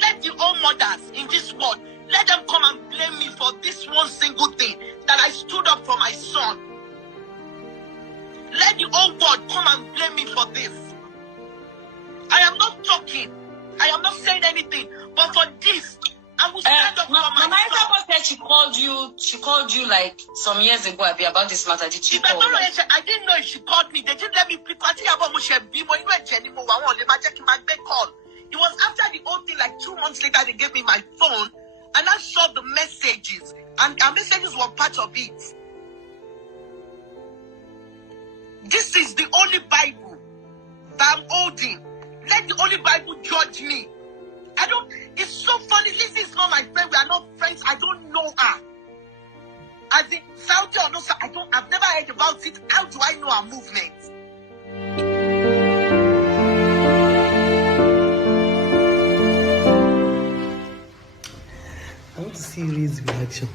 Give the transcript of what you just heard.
Let the old mothers in this world, let them come and blame me for this one single thing, that I stood up for my son. Let the old world come and blame me for this. I am not talking. I am not saying anything. But for this, I will stand up for my son. Mama said she called you like some years ago about this matter. Did she call you? I didn't know if she called me. They didn't let me pick call. It was after the whole thing, like 2 months later, they gave me my phone, and I saw the messages, and our messages were part of it. This is the only Bible that I'm holding. Let the Holy Bible judge me. It's so funny. Lizzy is not my friend. We are not friends. I don't know her. As in Saudi or no, I've never heard about it. How do I know her movement? I want to see Rizzy's reaction.